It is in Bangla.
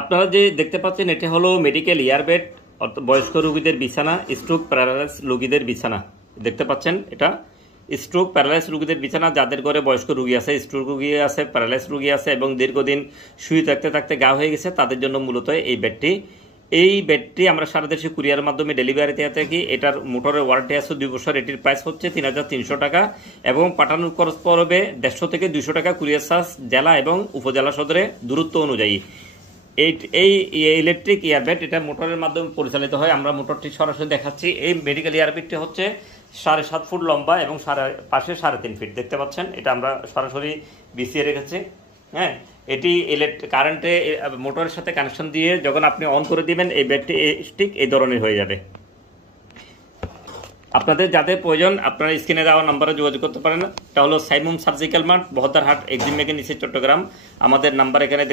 আপনারা যে দেখতে পাচ্ছেন এটা হলো মেডিকেল ইয়ারবেড, অর্থাৎ বয়স্ক রোগীদের বিছানা, স্ট্রোক প্যারালাইস রোগীদের বিছানা। দেখতে পাচ্ছেন এটা স্ট্রোক প্যারালাইস রোগীদের বিছানা। যাদের ঘরে বয়স্ক রোগী আছে, স্ট্রোক রোগী আছে, প্যারালাইস রোগী আছে এবং দীর্ঘদিন শুয়ে থাকতে থাকতে গা হয়ে গেছে, তাদের জন্য মূলত এই বেডটি আমরা সারা দেশে কুরিয়ারের মাধ্যমে ডেলিভারি দিয়ে থাকি। এটার মোটরের ওয়ারেন্টি আছে 2 বছর। এটির প্রাইস হচ্ছে 3300 টাকা এবং পাঠানোর খরচ পড়বে 150 থেকে 200 টাকা কুরিয়ার চার্জ জেলা এবং উপজেলা সদরে দূরত্ব অনুযায়ী। এই ইলেকট্রিক ইয়ারবেড এটা মোটরের মাধ্যমে পরিচালিত হয়। আমরা মোটরটি সরাসরি দেখাচ্ছি। এই মেডিকেল ইয়ারবেডটি হচ্ছে 7.5 ফুট লম্বা এবং পাশে 3.5 ফিট। দেখতে পাচ্ছেন এটা আমরা সরাসরি বিছিয়ে রেখেছি। হ্যাঁ, এটি কারেন্টে মোটরের সাথে কানেকশন দিয়ে যখন আপনি অন করে দিবেন এই বেডটি ঠিক এই ধরনের হয়ে যাবে। আপনাদের যাদের প্রয়োজন আপনারা স্ক্রিনে দেওয়া নাম্বারে যোগাযোগ করতে পারেন। এটা হলো Saimum surgical mart, Bahaddarhat, Exim মেকের নিচে, চট্টগ্রাম। আমাদের নাম্বার এখানে